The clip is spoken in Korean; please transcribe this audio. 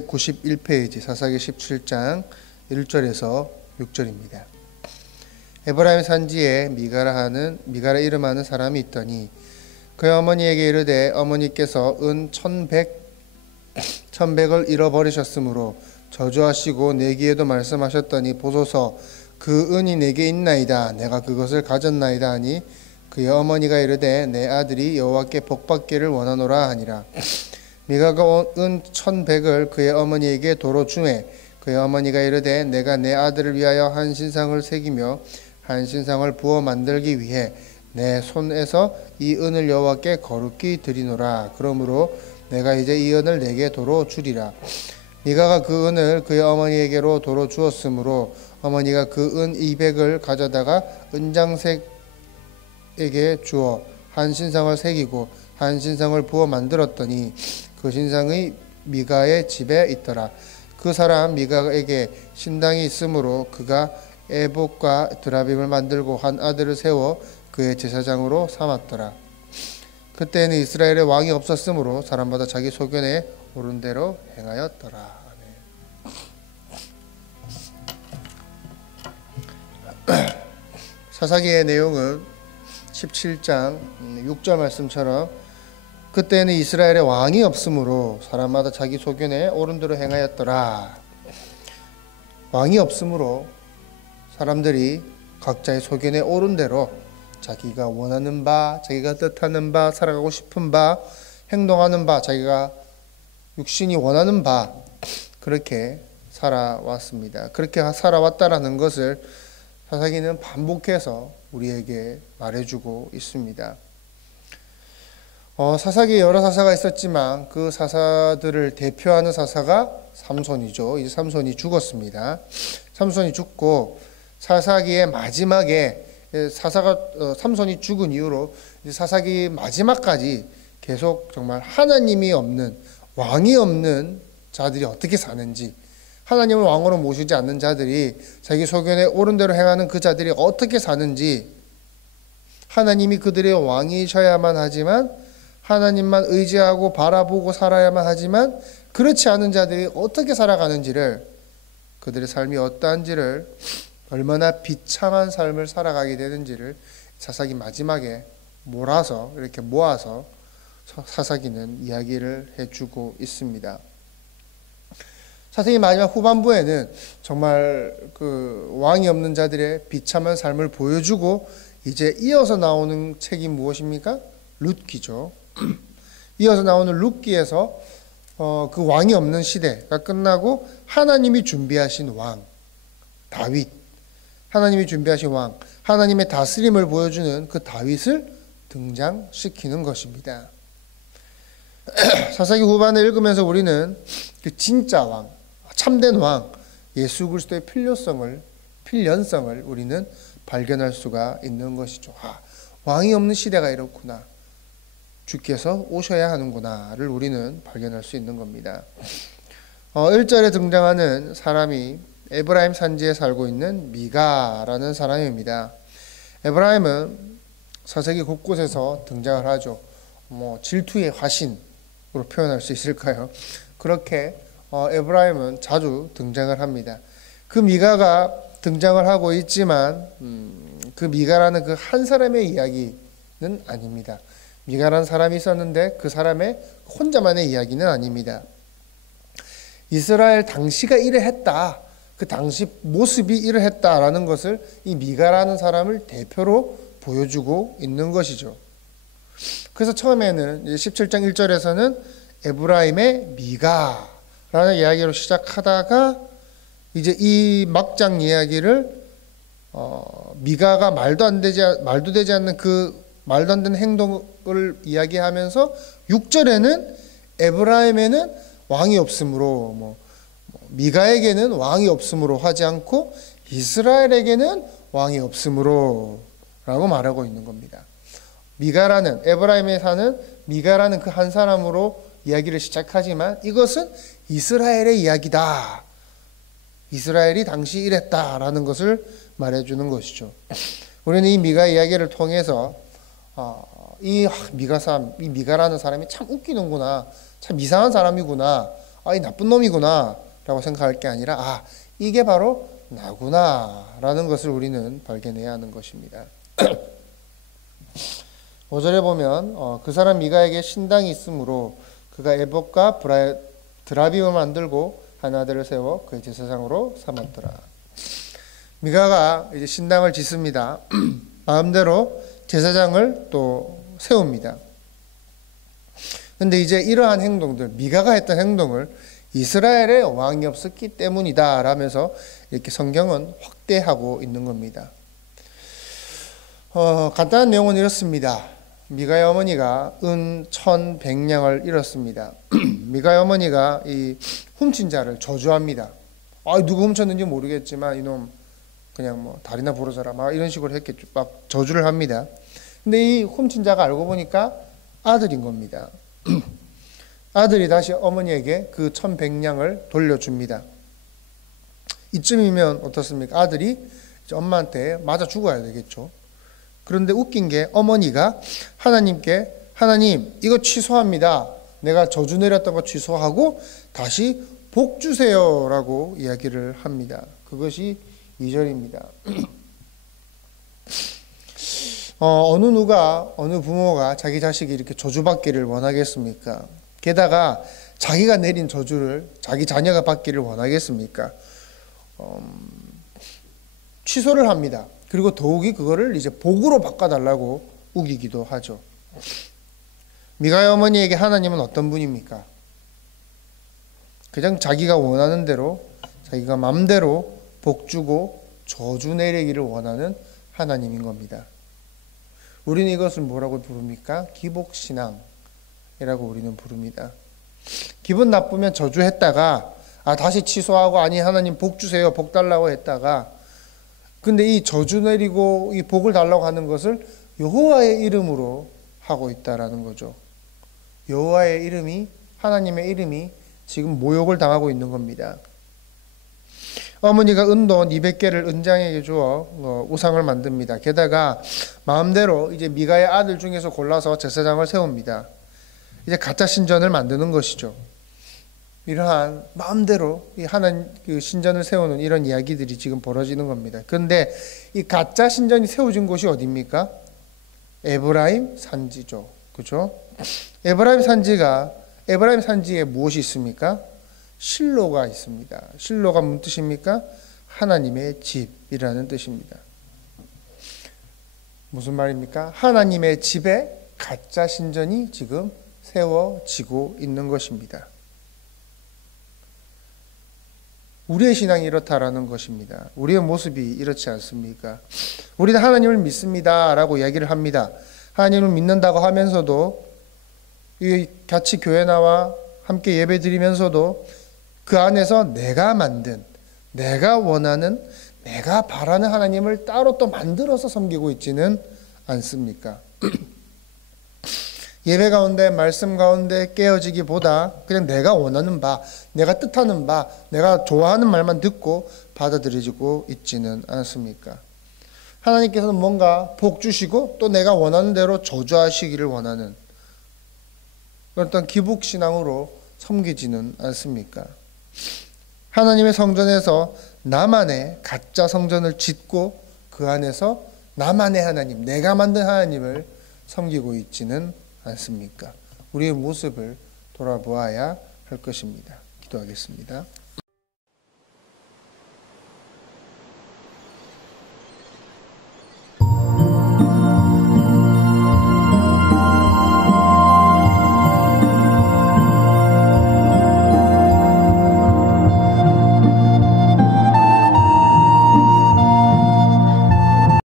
191페이지 사사기 17장 1절에서 6절입니다. 에브라임 산지에 미가라 이름하는 사람이 있더니 그의 어머니에게 이르되 어머니께서 은 1,100을 잃어버리셨으므로 저주하시고 내기에도 말씀하셨더니 보소서 그 은이 내게 있나이다. 내가 그것을 가졌나이다 하니 그의 어머니가 이르되 내 아들이 여호와께 복받기를 원하노라 하니라. 미가가 은 1,100을 그의 어머니에게 도로 주매 그의 어머니가 이르되 내가 내 아들을 위하여 한 신상을 새기며 한 신상을 부어 만들기 위해 내 손에서 이 은을 여호와께 거룩히 드리노라. 그러므로 내가 이제 이 은을 내게 도로 주리라. 미가가 그 은을 그의 어머니에게로 도로 주었으므로 어머니가 그 은 200을 가져다가 은장색에게 주어 한 신상을 새기고 한 신상을 부어 만들었더니 그 신상이 미가의 집에 있더라. 그 사람 미가에게 신당이 있으므로 그가 에봇과 드라빔을 만들고 한 아들을 세워 그의 제사장으로 삼았더라. 그때는 이스라엘에 왕이 없었으므로 사람마다 자기 소견에 옳은 대로 행하였더라. 아멘. 사사기의 내용은 17장 6절 말씀처럼 그때는 이스라엘에 왕이 없으므로 사람마다 자기 소견에 옳은 대로 행하였더라. 왕이 없으므로 사람들이 각자의 소견에 옳은 대로 자기가 원하는 바, 자기가 뜻하는 바, 살아가고 싶은 바, 행동하는 바, 자기가 육신이 원하는 바 그렇게 살아왔습니다. 그렇게 살아왔다라는 것을 사사기는 반복해서 우리에게 말해주고 있습니다. 사사기에 여러 사사가 있었지만 그 사사들을 대표하는 사사가 삼손이죠. 이제 삼손이 죽었습니다. 삼손이 죽고 사사기의 마지막에 삼손이 죽은 이후로 사사기 마지막까지 계속 정말 하나님이 없는 왕이 없는 자들이 어떻게 사는지, 하나님을 왕으로 모시지 않는 자들이 자기 소견에 옳은 대로 행하는 그 자들이 어떻게 사는지, 하나님이 그들의 왕이셔야만 하지만 하나님만 의지하고 바라보고 살아야만 하지만 그렇지 않은 자들이 어떻게 살아가는지를, 그들의 삶이 어떠한지를, 얼마나 비참한 삶을 살아가게 되는지를 사사기 마지막에 이렇게 모아서 사사기는 이야기를 해주고 있습니다. 사사기 마지막 후반부에는 정말 그 왕이 없는 자들의 비참한 삶을 보여주고 이제 이어서 나오는 책이 무엇입니까? 룻기죠. 이어서 나오는 룻기에서 그 왕이 없는 시대가 끝나고 하나님이 준비하신 왕 다윗, 하나님이 준비하신 왕, 하나님의 다스림을 보여주는 그 다윗을 등장시키는 것입니다. 사사기 후반을 읽으면서 우리는 그 진짜 왕, 참된 왕, 예수 그리스도의 필연성을 우리는 발견할 수가 있는 것이죠. 왕이 없는 시대가 이렇구나, 주께서 오셔야 하는구나를 우리는 발견할 수 있는 겁니다. 1절에 등장하는 사람이 에브라임 산지에 살고 있는 미가라는 사람입니다. 에브라임은 사사기 곳곳에서 등장을 하죠. 질투의 화신으로 표현할 수 있을까요? 그렇게 에브라임은 자주 등장을 합니다. 그 미가가 등장을 하고 있지만 그 미가라는 그 한 사람의 이야기는 아닙니다. 미가라는 사람이 있었는데 그 사람의 혼자만의 이야기는 아닙니다. 이스라엘 당시가 이러했다, 그 당시 모습이 이러했다라는 것을 이 미가라는 사람을 대표로 보여주고 있는 것이죠. 그래서 처음에는 17장 1절에서는 에브라임의 미가라는 이야기로 시작하다가 이제 이 막장 이야기를 미가가 말도 되지 않는 그 말도 안 되는 행동을 이야기하면서 6절에는 에브라임에는 왕이 없으므로 미가에게는 왕이 없으므로 하지 않고 이스라엘에게는 왕이 없으므로 라고 말하고 있는 겁니다. 미가라는, 에브라임에 사는 미가라는 그 한 사람으로 이야기를 시작하지만 이것은 이스라엘의 이야기다, 이스라엘이 당시 이랬다라는 것을 말해주는 것이죠. 우리는 이 미가 이야기를 통해서 이 미가라는 사람이 참 웃기는구나, 참 이상한 사람이구나, 이 나쁜 놈이구나 라고 생각할 게 아니라 이게 바로 나구나 라는 것을 우리는 발견해야 하는 것입니다. 5절에 보면 그 사람 미가에게 신당이 있으므로 그가 에봇과 드라빔을 만들고 한 아들을 세워 그의 제사장으로 삼았더라. 미가가 이제 신당을 짓습니다. 마음대로 제사장을 또 세웁니다. 근데 이제 이러한 행동들, 미가가 했던 행동을 이스라엘의 왕이 없었기 때문이다 라면서 이렇게 성경은 확대하고 있는 겁니다. 간단한 내용은 이렇습니다. 미가의 어머니가 은 1,100냥을 잃었습니다. 미가의 어머니가 이 훔친 자를 저주합니다. 누구 훔쳤는지 모르겠지만 이놈 그냥 뭐 다리나 부러져라 막 이런 식으로 했겠죠. 막 저주를 합니다. 근데 이 훔친 자가 알고 보니까 아들인 겁니다. 아들이 다시 어머니에게 그 1,100냥을 돌려줍니다. 이쯤이면 어떻습니까? 아들이 이제 엄마한테 맞아 죽어야 되겠죠. 그런데 웃긴 게 어머니가 하나님께 하나님 이거 취소합니다. 내가 저주 내렸던 거 취소하고 다시 복 주세요 라고 이야기를 합니다. 그것이 2절입니다. 어느 부모가 자기 자식이 이렇게 저주받기를 원하겠습니까? 게다가 자기가 내린 저주를 자기 자녀가 받기를 원하겠습니까? 취소를 합니다. 그리고 더욱이 그거를 이제 복으로 바꿔달라고 우기기도 하죠. 미가의 어머니에게 하나님은 어떤 분입니까? 그냥 자기가 원하는 대로 자기가 마음대로 복 주고 저주 내리기를 원하는 하나님인 겁니다. 우리는 이것을 뭐라고 부릅니까? 기복신앙이라고 우리는 부릅니다. 기분 나쁘면 저주했다가 다시 취소하고 아니 하나님 복 주세요 복 달라고 했다가 근데 이 저주 내리고 이 복을 달라고 하는 것을 여호와의 이름으로 하고 있다라는 거죠. 여호와의 이름이 하나님의 이름이 지금 모욕을 당하고 있는 겁니다. 어머니가 은돈 200개를 은장에게 주어 우상을 만듭니다. 게다가 마음대로 이제 미가의 아들 중에서 골라서 제사장을 세웁니다. 이제 가짜 신전을 만드는 것이죠. 이러한 마음대로 하나님 그 신전을 세우는 이런 이야기들이 지금 벌어지는 겁니다. 그런데 이 가짜 신전이 세워진 곳이 어디입니까? 에브라임 산지죠. 그죠? 에브라임 산지에 무엇이 있습니까? 실로가 있습니다. 실로가 무슨 뜻입니까? 하나님의 집이라는 뜻입니다. 무슨 말입니까? 하나님의 집에 가짜 신전이 지금 세워지고 있는 것입니다. 우리의 신앙이 이렇다라는 것입니다. 우리의 모습이 이렇지 않습니까? 우리는 하나님을 믿습니다 라고 이야기를 합니다. 하나님을 믿는다고 하면서도 같이 교회 나와 함께 예배 드리면서도 그 안에서 내가 만든, 내가 원하는, 내가 바라는 하나님을 따로 또 만들어서 섬기고 있지는 않습니까? 예배 가운데 말씀 가운데 깨어지기보다 그냥 내가 원하는 바, 내가 뜻하는 바, 내가 좋아하는 말만 듣고 받아들여지고 있지는 않습니까? 하나님께서는 뭔가 복 주시고 또 내가 원하는 대로 저주하시기를 원하는 어떤 기복신앙으로 섬기지는 않습니까? 하나님의 성전에서 나만의 가짜 성전을 짓고 그 안에서 나만의 하나님, 내가 만든 하나님을 섬기고 있지는 않습니까? 우리의 모습을 돌아보아야 할 것입니다. 기도하겠습니다.